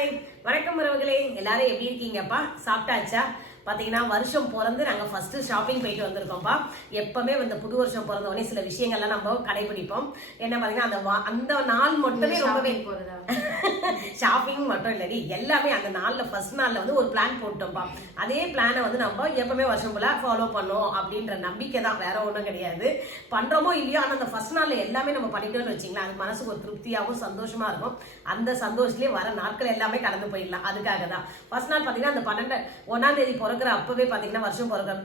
Hi வணக்கம் உறவுகளே, எல்லாரும் எப்படி இருக்கீங்கப்பா? சாப்பிட்டாச்சா? பார்த்தீங்கன்னா வருஷம் பிறந்து நாங்கள் ஃபர்ஸ்ட் ஷாப்பிங் போயிட்டு வந்திருக்கோம்ப்பா. எப்பவுமே வந்து புது வருஷம் பிறந்த உடனே சில விஷயங்கள்லாம் நம்ம கடைபிடிப்போம். என்ன பார்த்தீங்கன்னா அந்த நாள் மட்டுமே ரொம்பவே ஷாப்பிங் மட்டும் இல்லடி, எல்லாமே அந்த நாளில் ஃபர்ஸ்ட் நாளில் வந்து ஒரு பிளான் போட்டோம்ப்பா. அதே பிளானை வந்து நம்ம எப்பவுமே வருஷம் போல ஃபாலோ பண்ணோம் அப்படின்ற நம்பிக்கை தான், வேற ஒன்றும் கிடையாது. பண்ணுறோமோ இல்லையோ, ஆனால் அந்த ஃபர்ஸ்ட் நாளில் எல்லாமே நம்ம பண்ணிட்டோம்னு வச்சிங்களா, அது மனசுக்கு ஒரு திருப்தியாகவும் சந்தோஷமா இருக்கும். அந்த சந்தோஷத்துலேயே வர நாட்கள் எல்லாமே கடந்து போயிடலாம். அதுக்காக தான் ஃபர்ஸ்ட் நாள் பார்த்தீங்கன்னா அந்த 1ஆம் தேதி பிறக்கிற அப்பவே பார்த்தீங்கன்னா வருஷம் பிறக்கிற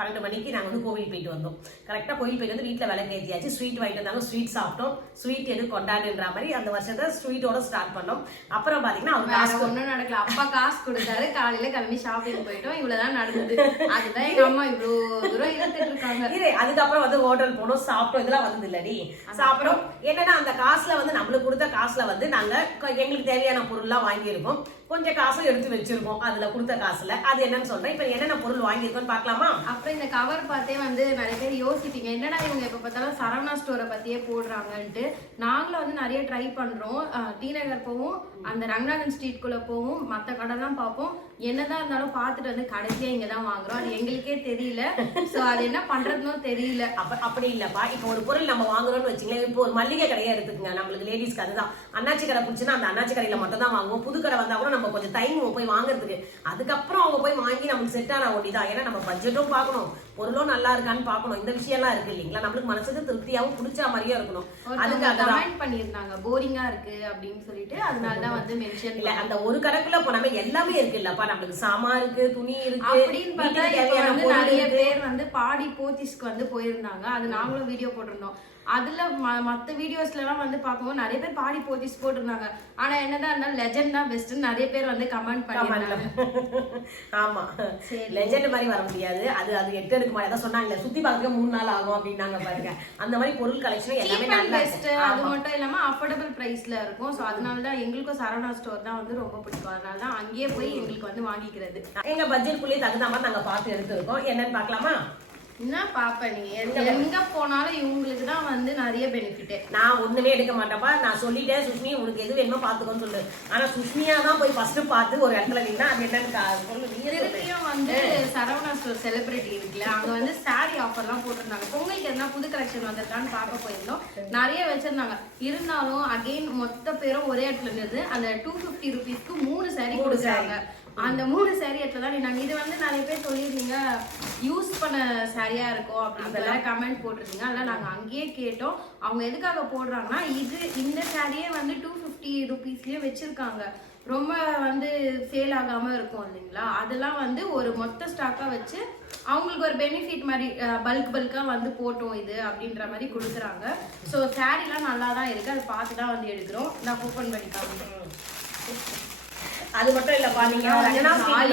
12 மணிக்கு நாங்கள் வந்து கோவில் போயிட்டு வந்தோம். கரெக்டாக கோவில் போயிட்டு வந்து வீட்டில் விளக்கு ஏற்றியாச்சு, ஸ்வீட் வாங்கிட்டு வந்தாங்க, ஸ்வீட் சாப்பிட்டோம். ஸ்வீட் எது கொண்டாடுன்ற மாதிரி அந்த வருஷத்தை ஸ்வீட்டோட ஸ்டார்ட் பண்ணோம். அப்புறம் பார்த்தீங்கன்னா அவங்க ஒன்றும் நடக்கல. அப்பா காசு கொடுத்தாரு, காலையில கிளம்பி ஷாப்பிங் போயிட்டோம். இவ்வளவுதான் நடந்தது. அதுதான் எங்க அம்மா இவ்வளோ தூரம் இழுத்துட்டு இருக்காங்க. இது அதுக்கப்புறம் வந்து ஹோட்டல் போனோம், சாப்பிட்டோம். இதெல்லாம் வந்தது இல்லடி, சாப்பிட்டோம். என்னன்னா அந்த காசுல வந்து நம்மளுக்கு கொடுத்த காசுல வந்து நாங்க எங்களுக்கு தேவையான பொருள்லாம் வாங்கியிருக்கோம். கொஞ்சம் காசும் எடுத்து வச்சிருக்கோம் அதுல கொடுத்த காசுல. அது என்னன்னு சொல்றேன். இப்ப என்னென்ன பொருள் வாங்கியிருக்கோம்னு பாக்கலாமா? அப்புறம் இந்த கவர் பார்த்தே வந்து நிறைய பேர் யோசிப்பீங்க, என்னடா இவங்க எப்ப பார்த்தாலும் சரவணா ஸ்டோரை பத்தியே போடுறாங்கன்ட்டு. நாங்களும் வந்து நிறைய ட்ரை பண்றோம். டி நகர் போவோம், அந்த ரங்கநாதன் ஸ்ட்ரீட் குள்ள போவோம், மற்ற கடை தான் பார்ப்போம். என்னதான் இருந்தாலும் பார்த்துட்டு வந்து கடைசியா இங்கதான் வாங்குறோம். அது எங்களுக்கே தெரியல. சோ அது என்ன பண்றதுன்னு தெரியல. அப்படி இல்லப்பா, இப்போ ஒரு பொருள் நம்ம வாங்குறோம்னு வச்சுங்களேன். இப்போ ஒரு மல்லிகை கடையா எடுத்துக்கங்க, நம்மளுக்கு லேடிஸ்க்கு அதுதான். அண்ணாச்சி கடை பிடிச்சுன்னா அந்த அண்ணாச்சி கடையில மட்டும் தான் வாங்குவோம். புது கடை வந்தா கூட நம்ம கொஞ்சம் டைம் போய் வாங்குறதுக்கு. அதுக்கப்புறம் அவங்க போய் வாங்கி நமக்கு செட் ஆன ஒண்டிதான். ஏன்னா நம்ம பட்ஜெட்டும் பார்க்கணும், பொருளும் நல்லா இருக்கான்னு பார்க்கணும். இந்த விஷயம் எல்லாம் இருக்கு இல்லைங்களா, நம்மளுக்கு மனசுக்கு திருப்தியாவும் பிடிச்ச மாதிரியே இருக்கணும். அதுக்காக கமெண்ட் பண்ணிருந்தாங்க போரிங்கா இருக்கு அப்படின்னு சொல்லிட்டு, அதனாலதான் வந்து மென்ஷன் இல்ல. அந்த ஒரு கடைக்குள்ள போனாமே எல்லாமே இருக்கு இல்லப்பா, நம்மளுக்கு சாமான் இருக்கு, துணி இருக்கு அப்படின்னு பார்த்தா வந்து நிறைய பேர் வந்து பாடி போத்திஸ்க்கு வந்து போயிருந்தாங்க. அது நாங்களும் வீடியோ போட்டிருந்தோம். அதுல மத்த வீடியோஸ்ல எல்லாம் வந்து பார்க்கும்போது நிறைய பேர் பாடி போத்திஸ் போட்டிருந்தாங்க. ஆனா என்னதான் இருந்தாலும் லெஜெண்ட் தான் பெஸ்ட் நிறைய பேர் வந்து கமெண்ட் பண்ணாங்க. ஆமா, லெஜெண்ட் மாதிரி வர முடியாது. அது 8 அடுக்கு மாதிரி தான் சொன்னாங்க. சுத்தி பார்க்க 3 நாள் ஆகும் அப்படின்னாங்க பாருங்க. அந்த மாதிரி பொருள் கலெக்ஷன் எல்லாமே நல்லா பெஸ்ட். அது மட்டும் இல்லாம அஃபோர்டபிள் பிரைஸ்ல இருக்கும். சோ அதனாலதான் எங்களுக்கும் சரவணா ஸ்டோர் தான் வந்து ரொம்ப பிடிக்கும். அதனாலதான் அங்கேயே போய் எங்களுக்கு வந்து வாங்கிக்கிறது. எங்க பட்ஜெட்குள்ளேயே தகுந்த மாதிரி நாங்க பார்த்து எடுத்துருக்கோம். என்னன்னு பாக்கலாமா? என்ன பாப்ப நீ எங்க போனாலும் இவங்களுக்கு தான் வந்து நிறைய பெனிஃபிட். நான் ஒண்ணுமே எடுக்க மாட்டேன்ப்பா. நான் சொல்லிட்டேன், சுஷ்மி உனக்கு எது வேணுமோ பாத்துக்கோன்னு சொல்லு. ஆனா சுஷ்மியா தான் போய் ஃபர்ஸ்ட் பார்த்து ஒரு இடத்துல நின்னா அது என்னன்னு திருப்பியும் வந்து சரவணா ஸ்டோர் செலிபிரிட்டி இருக்குல்ல, அங்க வந்து சாரி ஆஃபர்லாம் போட்டிருந்தாங்க. பொங்கலுக்கு எதனா புது கலெக்ஷன் வந்திருக்கான்னு பார்க்க போயிருந்தோம். நிறைய வச்சிருந்தாங்க. இருந்தாலும் அகைன் மொத்த பேரும் ஒரே இடத்துல இருந்தது. அந்த 250 rupeesக்கு 3 சாரி கொடுக்குறாங்க. அந்த 3 சாரி இடத்துல தான் நாங்க இது வந்து நிறைய பேர் சொல்லியிருந்தீங்க யூஸ் பண்ண சாரியா இருக்கும் அப்படின்னு கமெண்ட் போட்டிருந்தீங்க. அதெல்லாம் நாங்க அங்கேயே கேட்டோம். அவங்க எதுக்காக போடுறாங்கன்னா, இந்த சாரியே வந்து 250 rupeesலயே வச்சிருக்காங்க. ரொம்ப வந்து சேல் ஆகாம இருக்கும் இல்லைங்களா, அதெல்லாம் வந்து ஒரு மொத்த ஸ்டாக்கா வச்சு அவங்களுக்கு ஒரு பெனிஃபிட் மாதிரி பல்கா வந்து போட்டோம் இது அப்படின்ற மாதிரி கொடுக்குறாங்க. ஸோ சாரிலாம் நல்லா தான் இருக்கு. அதை பார்த்து தான் வந்து எடுக்கிறோம். நான் ஓப்பன் பண்ணி காமிக்கிறேன். அது மட்டும் இல்லப்பா, நீங்க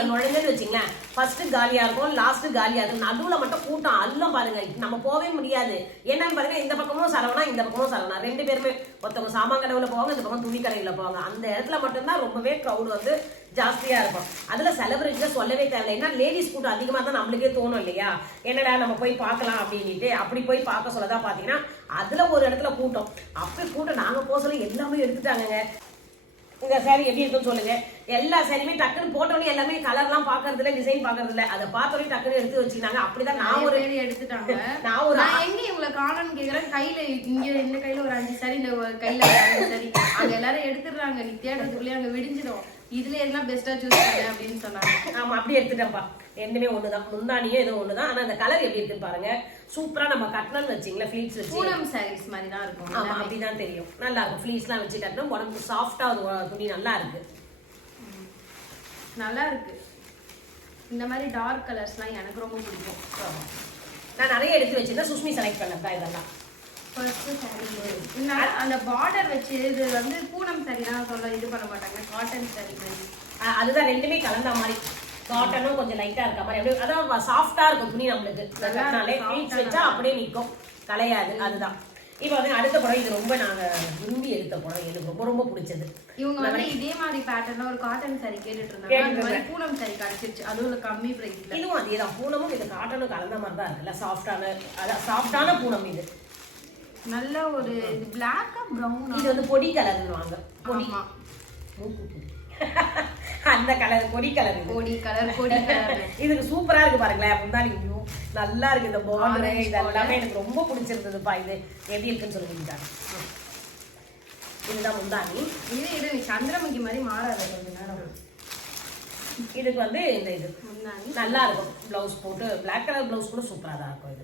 நுழைஞ்சு வச்சுங்களேன், ஃபர்ஸ்ட் காலியா இருக்கும், லாஸ்ட் காலியா இருக்கும். நடுவுல மட்டும் கூட்டம் எல்லாம் பாருங்க, நம்ம போவே முடியாது. என்னன்னு பாருங்க, இந்த பக்கமும் சரவணா, இந்த பக்கமும் சரவணா, 2 பேருமே ஒருத்தவங்க சாமான் கடையில போவாங்க, இந்த பக்கம் துணி கடையில போவாங்க. அந்த இடத்துல மட்டும்தான் ரொம்பவே க்ரௌட் வந்து ஜாஸ்தியா இருக்கும். அதுல செலிபிரிட்டில சொல்லவே தேவையில்லை. ஏன்னா லேடிஸ் கூட்டம் அதிகமா தான் நம்மளுக்கே தோணும் இல்லையா, என்னடா நம்ம போய் பார்க்கலாம் அப்படின்ட்டு. அப்படி போய் பார்க்க சொல்லதான் பாத்தீங்கன்னா அதுல ஒரு இடத்துல கூட்டம். அப்படி கூட்டம் நாங்க போக சொல்லி எல்லாமே எடுத்துட்டாங்க. இந்த சாரி எப்படி இருக்குன்னு சொல்லுங்க. எல்லா சாரியுமே டக்குன்னு போட்டோன்னே எல்லாமே கலர்லாம் பாக்குறது இல்ல, டிசைன் பாக்குறது இல்ல, அதை பார்த்தோன்னே டக்குன்னு எடுத்து வச்சுக்கிட்டாங்க. அப்படிதான் நான் ஒரு எடுத்துட்டாங்க. நான் எங்க இவங்களை காணன்னு கேக்குறேன். கையில இங்க இந்த கையில ஒரு 5 சாரி, இந்த கையில ஒரு 5 சாரி, அங்க எல்லாரும் எடுத்துடுறாங்க. நீ தேடுறதுக்குள்ளேயே அங்க விடிஞ்சிடும். இதுல எல்லாம் பெஸ்டா சூஸ் பண்ணு அப்படின்னு சொன்னாங்க. ஆமா, அப்படி எடுத்துட்டேன்ப்பா. ரெண்டுமே ஒண்ணுதான், முந்தானியும் ஏதோ ஒண்ணுதான். ஆனா அந்த கலர் எப்படி இருக்குன்னு பாருங்க. சூப்பரா நம்ம கட்டணும்னு வச்சிங்களா, ஃபிளீட்ஸ் வச்சு பூனம் சாரீஸ் மாதிரி தான் இருக்கும். ஆமா, அப்படிதான் தெரியும். நல்லா இருக்கும். ஃபிளீட்ஸ்லாம் வச்சு கட்டணும், உடம்புக்கு சாஃப்டா துணி நல்லா இருக்கு. நல்லா இருக்கு. இந்த மாதிரி டார்க் கலர்ஸ்லாம் எனக்கு ரொம்ப பிடிக்கும். நான் நிறைய எடுத்து வச்சிருந்தேன், சுஷ்மி செலக்ட் பண்ணேன் இதெல்லாம். அந்த பார்டர் வச்சு இது வந்து பூனம் சாரி தான் சொல்ல, இது பண்ண மாட்டாங்க, காட்டன் சாரி மாதிரி. அதுதான் ரெண்டுமே கலந்த மாதிரி. காட்டனும் கொஞ்சம் லைட்டா இருக்க மாதிரி, அப்படியே அதான் சாஃப்டா இருக்கும் துணி. நம்மளுக்கு வச்சா அப்படியே நிற்கும், கலையாது. அதுதான். இப்ப வந்து அடுத்த படம், இது ரொம்ப நாங்க விரும்பி எடுத்த படம், எனக்கு ரொம்ப ரொம்ப பிடிச்சது. இவங்க வந்து இதே மாதிரி பேட்டர்ன்ல ஒரு காட்டன் சாரி கேட்டுட்டு இருந்தாங்க. அந்த மாதிரி பூனம் சாரி கிடைச்சிருச்சு, அதுவும் கம்மி பிரைஸ்ல. இதுவும் அதேதான், பூனமும் இது காட்டனும் கலந்த மாதிரி தான் இருக்குல்ல, சாஃப்டான. அதான் சாஃப்டான பூனம். இது நல்ல ஒரு இது பிளாக்கா பிரவுன், இது வந்து பொடி கலர்னு வாங்க. பொடி அந்த கலர் கொடி கலர் கொடி கலர் இதுக்கு சூப்பரா இருக்கு பாருங்களேன். முந்தானி நல்லா இருக்கு. இந்த பார்டர் இது எல்லாமே எனக்கு ரொம்ப பிடிச்சிருந்ததுப்பா. இது எப்படி இருக்குன்னு சொல்லுவீங்க. இதுதான் முந்தானி. இது சந்திரமுகி மாதிரி மாறாத கொஞ்ச நேரம். இதுக்கு வந்து இந்த இது நல்லா இருக்கும். பிளவுஸ் போட்டு பிளாக் கலர் பிளவுஸ் கூட சூப்பரா தான் இருக்கும். இது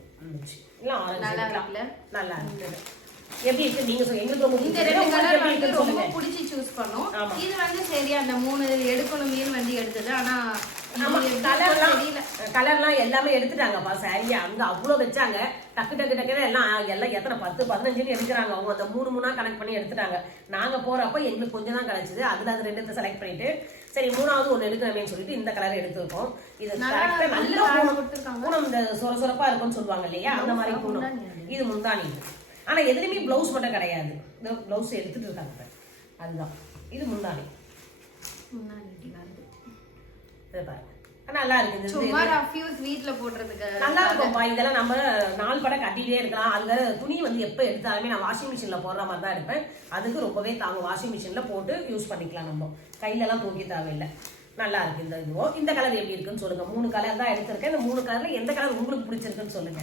இல்ல ஆரஞ்சு நல்லா இருக்கு. எப்படி இருக்கு நீங்க சொல்லுங்க. எங்களுக்கு ரொம்ப இந்த ரெண்டு கலர் வந்து ரொம்ப பிடிச்சி சூஸ் பண்ணோம். இது வந்து சரி அந்த 3 எடுக்கணுமேன்னு வந்து எடுத்தது. ஆனா கலர்லாம் எல்லாமே எடுத்துட்டாங்கப்பா. சாரியா அங்க அவ்வளவு வச்சாங்க. டக்கு டக்கு டக்குன்னு எல்லாம் எத்தனை 10 15 எடுக்கிறாங்க. அவங்க அந்த 3 கனெக்ட் பண்ணி எடுத்துட்டாங்க. நாங்க போறப்ப எங்களுக்கு கொஞ்சம் தான் கிடைச்சது. அதுல அது 2 செலக்ட் பண்ணிட்டு சரி 3வது ஒண்ணு எடுக்கணுமேன்னு சொல்லிட்டு இந்த கலர் எடுத்துருக்கோம். இது கரெக்டா நல்ல பூனம் இந்த சொரசொரப்பா இருக்கும்னு சொல்லுவாங்க இல்லையா, அந்த மாதிரி பூனம். இது முந்தானி. ஆனா எதுலையுமே பிளவுஸ் மட்டும் கிடையாது. இந்த பிளவுஸ் எடுத்துட்டு இருக்காங்க. அதுதான் இது முந்தானி. நல்லா இருக்கு. வீட்ல போடுறதுக்கு நல்லா இருக்கும்பா. இதெல்லாம் நம்ம 4 படம் கட்டிட்டே இருக்கலாம். அதுல துணி வந்து எப்ப எடுத்தாலுமே நான் வாஷிங் மிஷின்ல போடுற மாதிரி தான் எடுப்பேன். அதுக்கு ரொம்பவே தாங்க. வாஷிங் மிஷின்ல போட்டு யூஸ் பண்ணிக்கலாம். நம்ம கையில எல்லாம் தூக்கி தேவையில்லை. நல்லா இருக்கு. இந்த இதுவோ இந்த கலர் எப்படி இருக்குன்னு சொல்லுங்க. 3 கலர் தான் எடுத்திருக்கேன். இந்த 3 கலர்ல எந்த கலர் உங்களுக்கு பிடிச்சிருக்குன்னு சொல்லுங்க.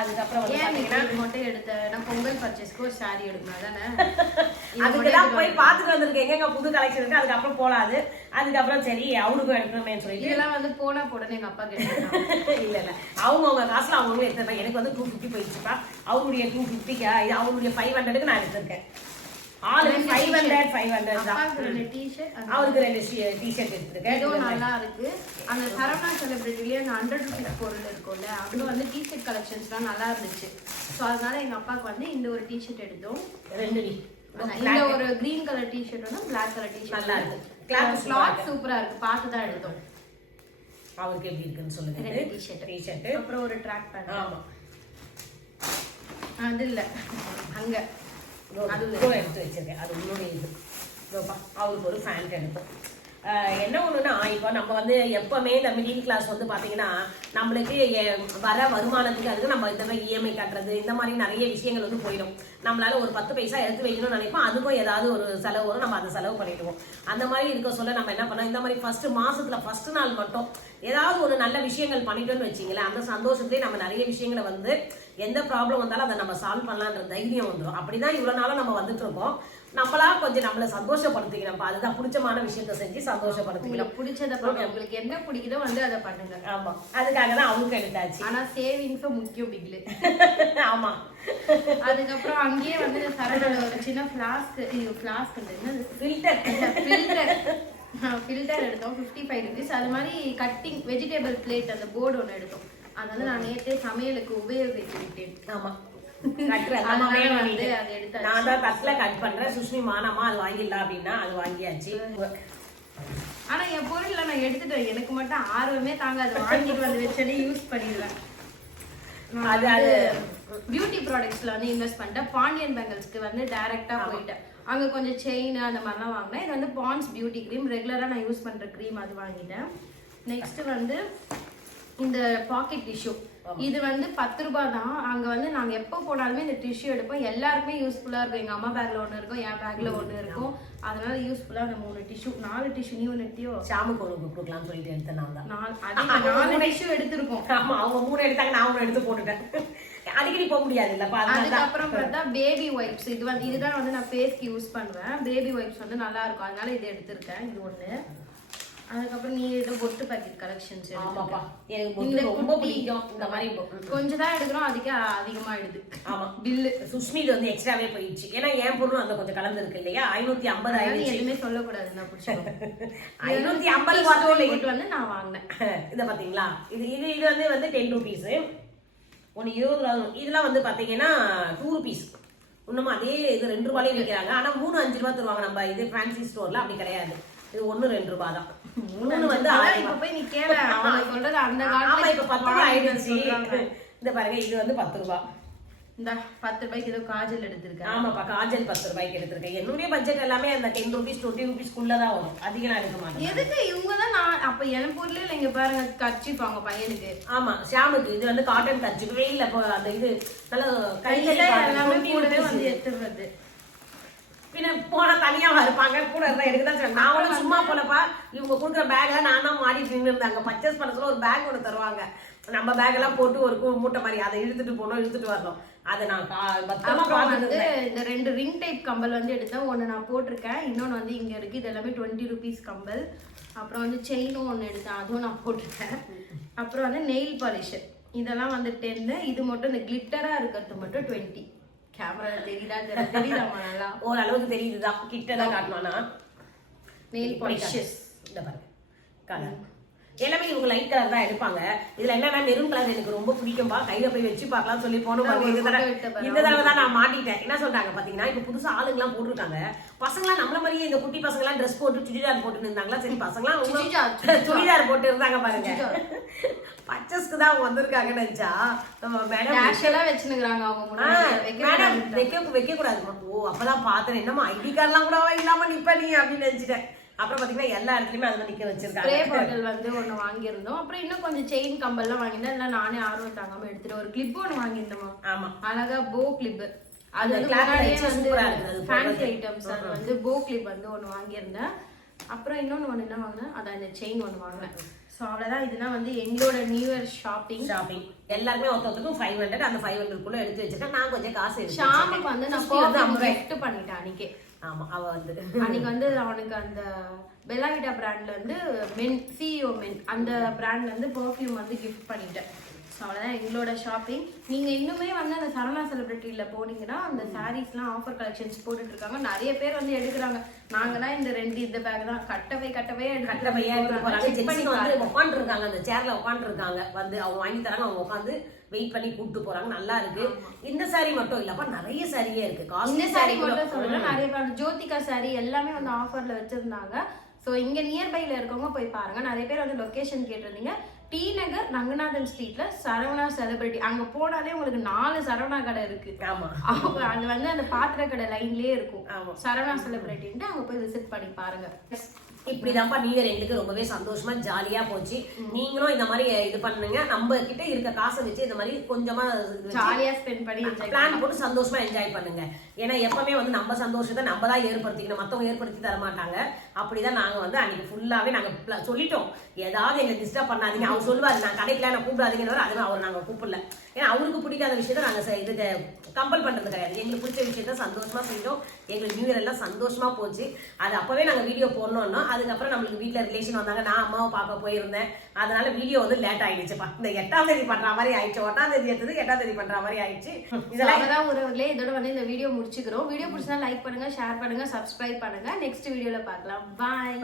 அதுக்கப்புறம் மட்டும் எடுத்தேன். பொங்கல் பர்ச்சேஸ்க்கு ஒரு சாரி எடுக்கணும் தானே. அதுக்குதான் போய் பாத்துட்டு வந்திருக்கேன் எங்க புது கலெக்ஷன் இருக்கு. அதுக்கப்புறம் போலாது. அதுக்கப்புறம் சரி அவனுக்கும் எடுக்கணுமே சொல்லிட்டு இதெல்லாம் வந்து போனா போடணும் எங்க அப்பா கேட்டாங்க. இல்ல அவங்க காசுல அவங்களும் எடுத்திருப்பேன். எனக்கு வந்து 250 போயிடுச்சுப்பா. அவங்களுடைய 250க்கா இது அவங்களுடைய 500க்கு நான் எடுத்திருக்கேன். ஆளுக்கு 500 தான். அவருக்கு 2 டிஷர்ட் எடுத்திருக்கேன். இதுவும் நல்லா இருக்கு. அந்த சரவணா செலிபிரிட்டிலேயே அந்த 100 rupees பொருள் இருக்கும்ல, அதுல வந்து டிஷர்ட் கலெக்ஷன்ஸ்லாம் நல்லா இருந்துச்சு. ஸோ அதனால எங்க அப்பாவுக்கு வந்து இந்த ஒரு டிஷர்ட் எடுத்தோம். 2 இந்த ஒரு கிரீன் கலர் டிஷர்ட் ஒன்று பிளாக் கலர் டிஷர்ட் நல்லா இருக்கு. கிளாத் சூப்பரா இருக்கு. பார்த்து தான் எடுத்தோம். அவருக்கு எப்படி இருக்குன்னு சொல்லுங்க. 2 டிஷர்ட் அப்புறம் ஒரு ட்ராக் பேண்ட். ஆமா அது இல்ல அங்க அது எடுத்து வச்சிருக்கேன். அது உன்னுடைய இது. அவருக்கு ஒரு ஃபேண்ட் எடுப்போம். என்ன ஒண்ணுன்னா இப்போ நம்ம வந்து எப்பவுமே இந்த மிடில் கிளாஸ் வந்து பாத்தீங்கன்னா நம்மளுக்கு வர வருமானத்துக்கு அதுக்கு நம்ம இந்த மாதிரி இஎம்ஐ கட்டுறது இந்த மாதிரி நிறைய விஷயங்கள் வந்து போயிடும். நம்மளால ஒரு 10 பைசா எடுத்து வைக்கணும்னு நினைப்போம். அதுக்கும் ஏதாவது ஒரு செலவு வரும். நம்ம அதை செலவு பண்ணிடுவோம். அந்த மாதிரி இருக்க சொல்ல நம்ம என்ன பண்ணோம், இந்த மாதிரி மாசத்துல ஃபர்ஸ்ட் நாள் மட்டும் ஏதாவது ஒரு நல்ல விஷயங்கள் பண்ணிட்டோம்னு வச்சிங்களேன், அந்த சந்தோஷத்துலேயே நம்ம நிறைய விஷயங்களை வந்து எந்த ப்ராப்ளம் வந்தாலும் அதை நம்ம சால்வ் பண்ணலான்ற தைரியம் வந்துடும். அப்படிதான் இவ்வளவு நாளும் நம்ம வந்துட்டு இருக்கோம். நம்மளா கொஞ்சம் நம்மள சந்தோஷப்படுத்திக்கணும். அதுதான் பிடிச்சமான விஷயத்த செஞ்சு சந்தோஷப்படுத்திக்கலாம். பிடிச்சத உங்களுக்கு என்ன பிடிக்குதோ வந்து அதை பண்ணுங்க. ஆமா அதுக்காக தான் அவங்களுக்கு எடுத்தாச்சு. ஆனா சேவிங்ஸ் முக்கியம் பிக்ல. ஆமா அதுக்கப்புறம் அங்கேயே வந்து சரவண ஒரு சின்ன ஃபிளாஸ்க் ஃபில்டர் எடுத்தோம். 55 rupees. அது மாதிரி கட்டிங் வெஜிடபிள் பிளேட் அந்த போர்டு ஒன்று எடுத்தோம். அதனால நான் நேற்றே சமையலுக்கு உபயோகிச்சுட்டேன். ஆமா நான் தான் தட்டுல கட் பண்றேன். சுஷ்மி மானமா அது வாங்கிடலாம் அப்படின்னா அது வாங்கியாச்சு. ஆனா என் பொருள்ல நான் எடுத்துட்டேன். எனக்கு மட்டும் ஆர்வமே தாங்க. அது வாங்கிட்டு வந்து வச்சனே யூஸ் பண்ணிடுவேன். அது பியூட்டி ப்ராடக்ட்ஸ்ல வந்து இன்வெஸ்ட் பண்ணிட்டேன். பாண்டியன் பெங்கல்ஸ்க்கு வந்து டைரக்டா போயிட்டேன். அங்க கொஞ்சம் செயின் அந்த மாதிரிலாம் வாங்கினேன். இது வந்து பாண்ட்ஸ் பியூட்டி க்ரீம் ரெகுலரா நான் யூஸ் பண்ற க்ரீம், அது வாங்கிட்டேன். நெக்ஸ்ட் வந்து இந்த பாக்கெட் டிஷ்யூ. இது வந்து 10 ரூபாய் தான். அங்க வந்து நாங்க எப்போ போனாலுமே இந்த டிஷ்யூ எடுப்போம். எல்லாருக்குமே யூஸ்ஃபுல்லா இருக்கும். எங்க அம்மா பேக்ல ஒண்ணு இருக்கும், என் பேக்ல ஒண்ணு இருக்கும். அதனால யூஸ்ஃபுல்லா அந்த 3 டிஷ்யூ 4 டிஷ்யூ நீ ஒண்ணு எடுத்தியோ? ஷாமுக்கு ஒரு கொடுக்கலாம்னு சொல்லிட்டு எடுத்தேன். நான் தான் 4 டிஷ்யூ எடுத்திருக்கோம். ஆமா அவங்க 3 எடுத்தாங்க, நான் 1 எடுத்து போட்டுட்டேன். அடிக்கடி போக முடியாது இல்லப்பா. அதுக்கப்புறம் பார்த்தா பேபி வைப்ஸ். இதுதான் வந்து நான் ஃபேஸ்க்கு யூஸ் பண்ணுவேன். பேபி வைப்ஸ் வந்து நல்லா இருக்கும். அதனால இது எடுத்திருக்கேன். இது ஒண்ணு. அதுக்கப்புறம் நீ ஏதோ பொட்டு பாக்கெட் கலெக்ஷன்ஸ். ஆமாப்பா எனக்கு பொட்டு ரொம்ப பிடிக்கும். இந்த மாதிரி கொஞ்சம் தான் எடுக்கிறோம், அதுக்கே அதிகமா எடுது. ஆமா பில்லு சுஷ்மில வந்து எக்ஸ்ட்ராவே போயிடுச்சு. ஏன்னா என் பொருளும் அந்த கொஞ்சம் கலந்து இருக்கு இல்லையா. 550 ஆயிடுச்சு. எதுவுமே சொல்லக்கூடாது. நான் பிடிச்சோம் 550 வந்து நான் வாங்கினேன். இதை பாத்தீங்களா, இது வந்து 10 rupees. ஒன்று 20. இதெல்லாம் வந்து பாத்தீங்கன்னா 2 rupees. இன்னும் அதே இது 2 ரூபாயிலே விற்கிறாங்க. ஆனா 3 5 ரூபாய் தருவாங்க. நம்ம இது ஃபேன்சி ஸ்டோர்ல அப்படி கிடையாது. இது 1 2 ரூபாய் தான். 3 வந்து இப்ப போய் நீ கேள அவங்க சொல்றது அந்த காலத்துல. இப்ப 10 ரூபாய் ஆயிடுச்சு. இந்த பாருங்க இது வந்து 10 ரூபாய். இந்த 10 ரூபாய்க்கு ஏதோ காஜல் எடுத்திருக்கேன். ஆமாப்பா காஜல் 10 ரூபாய்க்கு எடுத்திருக்கேன். என்னுடைய பட்ஜெட் எல்லாமே அந்த 10 rupees 20 rupees குள்ளதான் வரும். அதிகம் எடுக்க மாட்டேன். எதுக்கு இவங்க தான் நான் அப்ப என் பொருளே இங்க பாருங்க கர்ச்சிப்பாங்க பையனுக்கு. ஆமா ஷாமுக்கு இது வந்து காட்டன் கர்ச்சிப். வெயில்ல அந்த இது நல்ல கையில எல்லாமே கூடவே வந்து எடுத்துறது. பின்ன போனா தனியாவா இருப்பாங்க, கூட இருந்தா எனக்கு தான் சொன்னேன். நான் ஒன்றும் சும்மா போலப்பா, இவங்க கொடுக்குற பேக்ல நான் தான் மாடிட்டு நின்று இருந்தாங்க. பர்ச்சேஸ் பண்ண சொல்ல ஒரு பேக் ஒன்று தருவாங்க, நம்ம பேக் எல்லாம் போட்டு ஒரு மூட்டை மாதிரி அதை இழுத்துட்டு போனோம், இழுத்துட்டு வரணும். அதை நான் பத்திரமா பார்த்துட்டு இந்த 2 ரிங் டைப் கம்பல் வந்து எடுத்தேன். ஒன்று நான் போட்டிருக்கேன், இன்னொன்று வந்து இங்கே இருக்கு. இது எல்லாமே 20 rupees கம்பல். அப்புறம் வந்து செயினும் ஒன்று எடுத்தேன், அதுவும் நான் போட்டிருக்கேன். அப்புறம் வந்து நெயில் பாலிஷ் இதெல்லாம் வந்து 10. இது மட்டும் இந்த கிளிட்டரா இருக்கிறது மட்டும் 20. கேமரா தெரியுதாமா நல்லா ஓரளவுக்கு தெரியுதுதான், கிட்ட தான் காட்டணும்னா. நெயில் பாலிஷஸ் இந்த பாருங்க கலர் எல்லாமே இவங்க லைட் கலர் தான் எடுப்பாங்க. இதுல என்னன்னா மெரூன் கலர் எனக்கு ரொம்ப பிடிக்கும்பா, கையில போய் வச்சு பார்க்கலாம் சொல்லி போனோம். இந்த தடவை தான் நான் மாட்டிட்டேன். என்ன சொல்றாங்க பாத்தீங்கன்னா, இப்ப புதுசா ஆளுங்க எல்லாம் போட்டிருக்காங்க. பசங்களா நம்மள மாதிரியே இந்த குட்டி பசங்க எல்லாம் ட்ரெஸ் போட்டு சுடிதார் போட்டு இருந்தாங்களா. சரி பசங்களாம் சுடிதார் போட்டு இருந்தாங்க பாருங்க. பர்ச்சேஸ்க்கு தான் அவங்க வந்திருக்காங்கன்னு நினைச்சா மேடம் கேஷுவலா வெச்சுனுக்குறாங்க அவங்க முன்னாடி. மேடம் வைக்க கூடாதுமா. ஓ அப்பதான் பார்த்தேன், என்னமா ஐடி கார்டுலாம் கூட இல்லாம நிப்ப நீ அப்படின்னு நினைச்சிட்டேன். அப்புறம் பாத்தீங்கன்னா எல்லா இடத்துலயுமே அதை நிக்க வச்சிருக்காங்க. ஸ்ப்ரே பாட்டில் வந்து ஒண்ணு வாங்கியிருந்தோம். அப்புறம் இன்னும் கொஞ்சம் செயின் கம்பல்லாம் வாங்கியிருந்தேன். இல்லை நானே ஆர்வம் தாங்காம எடுத்துட்டு ஒரு கிளிப் ஒன்று வாங்கியிருந்தோமா. ஆமா அழகா போ கிளிப், அது வந்து முன்னாடியே வந்து ஃபேன்சி ஐட்டம்ஸ். அது வந்து போ கிளிப் வந்து ஒன்று வாங்கியிருந்தேன். அப்புறம் இன்னொன்று ஒன்று என்ன வாங்கினேன், அதான் இந்த செயின் ஒன்று வாங்கினேன். ஸோ அவ்வளோதான். இதுதான் வந்து எங்களோட நியூ இயர் ஷாப்பிங். எல்லாருமே ஒருத்தருக்கும் 500, அந்த 500 எடுத்து வச்சிருக்கேன். நான் கொஞ்சம் காசு ஷாமுக்கு வந்து நான் கிஃப்ட் பண்ணிட்டேன் அன்னைக்கே. ஆமா அவ வந்து அன்னைக்கு வந்து அவனுக்கு அந்த பெல்லாவிட்டா பிராண்ட்ல இருந்து மென் சிஇஓ மென் அந்த பிராண்ட்ல இருந்து பெர்ஃப்யூம் வந்து கிஃப்ட் பண்ணிட்டேன். ஸோ அவ்வளோதான் எங்களோட ஷாப்பிங். நீங்க இன்னுமே வந்து அந்த சரவணா செலிபிரிட்டியில போனீங்கன்னா அந்த சாரீஸ்லாம் ஆஃபர் கலெக்ஷன்ஸ் போட்டுட்டு இருக்காங்க. நிறைய பேர் வந்து எடுக்கிறாங்க. நாங்கலாம் இந்த 2 இந்த பேக் தான் கட்டவையா உட்காந்துருக்காங்க, அந்த சேர்ல உட்காந்துருக்காங்க. வந்து அவங்க வாங்கி தராங்க, அவங்க உட்காந்து வெயிட் பண்ணி கூப்பிட்டு போறாங்க. நல்லா இருக்கு. இந்த சாரி மட்டும் இல்லப்பா, நிறைய சாரியே இருக்கு. இந்த சாரி மட்டும் சொல்றேன், நிறைய பேர் ஜோதிகா சாரி எல்லாமே வந்து ஆஃபர்ல வச்சிருந்தாங்க. ஸோ இங்க நியர்பைல இருக்கவங்க போய் பாருங்க. நிறைய பேர் வந்து லொகேஷன் கேட்டிருந்தீங்க. டி நகர் ரங்கநாதன் ஸ்ட்ரீட்ல சரவணா செலிபிரிட்டி. அங்க போனாலே உங்களுக்கு 4 சரவணா கடை இருக்கு. ஆமா அங்க வந்து அந்த பாத்திர கடை லைன்லயே இருக்கும். சரவணா செலிபிரிட்டின்ட்டு அங்க போய் விசிட் பண்ணி பாருங்க. இப்படிதான்ப்பா நியூ இயர் எங்களுக்கு ரொம்பவே சந்தோஷமா ஜாலியா போச்சு. நீங்களும் இந்த மாதிரி இது பண்ணுங்க. நம்ம கிட்ட இருக்க காசை வச்சு இந்த மாதிரி கொஞ்சமா ஜாலியா ஸ்பெண்ட் பண்ணி பிளான் போட்டு சந்தோஷமா என்ஜாய் பண்ணுங்க. ஏன்னா எப்பவுமே வந்து நம்ம சந்தோஷத்தை நம்ம தான் ஏற்படுத்திக்கணும், மத்தவங்க ஏற்படுத்தி தர மாட்டாங்க. அப்படிதான் நாங்க வந்து அன்னைக்கு ஃபுல்லாவே நாங்க சொல்லிட்டோம், ஏதாவது எங்களை டிஸ்டர்ப் பண்ணாதீங்க. அவர் சொல்லுவாரு நான் கடைக்கல நான் கூப்பிடாதீங்கன்னு, அதுவும் அவர் நாங்க கூப்பிடல. ஏன்னா அவருக்கு பிடிக்காத விஷயத்த நாங்க இது கம்பல் பண்றது கிடையாது. எங்களுக்கு பிடிச்ச விஷயத்த சந்தோஷமா செஞ்சோம். எங்களுக்கு நியூ இயர் எல்லாம் சந்தோஷமா போச்சு. அது அப்பவே நாங்க வீடியோ போடணும்னா அதுக்கப்புறம் நம்மளுக்கு வீட்டுல ரிலேஷன் வந்தாங்க, நான் அம்மாவை பார்க்க போயிருந்தேன். அதனால வீடியோ வந்து லேட் ஆயிடுச்சுப்பா. இந்த 8ஆம் தேதி பண்ற மாதிரி ஆயிடுச்சு. 1ஆம் தேதி எடுத்தது 8ஆம் தேதி பண்ற மாதிரி ஆயிடுச்சு. இதெல்லாம் உறவுகளே இதோட வந்து இந்த வீடியோ முடிச்சுக்கிறோம். வீடியோ பிடிச்சா லைக் பண்ணுங்க, ஷேர் பண்ணுங்க, சப்ஸ்கிரைப் பண்ணுங்க. நெக்ஸ்ட் வீடியோல பார்க்கலாம். பாய்.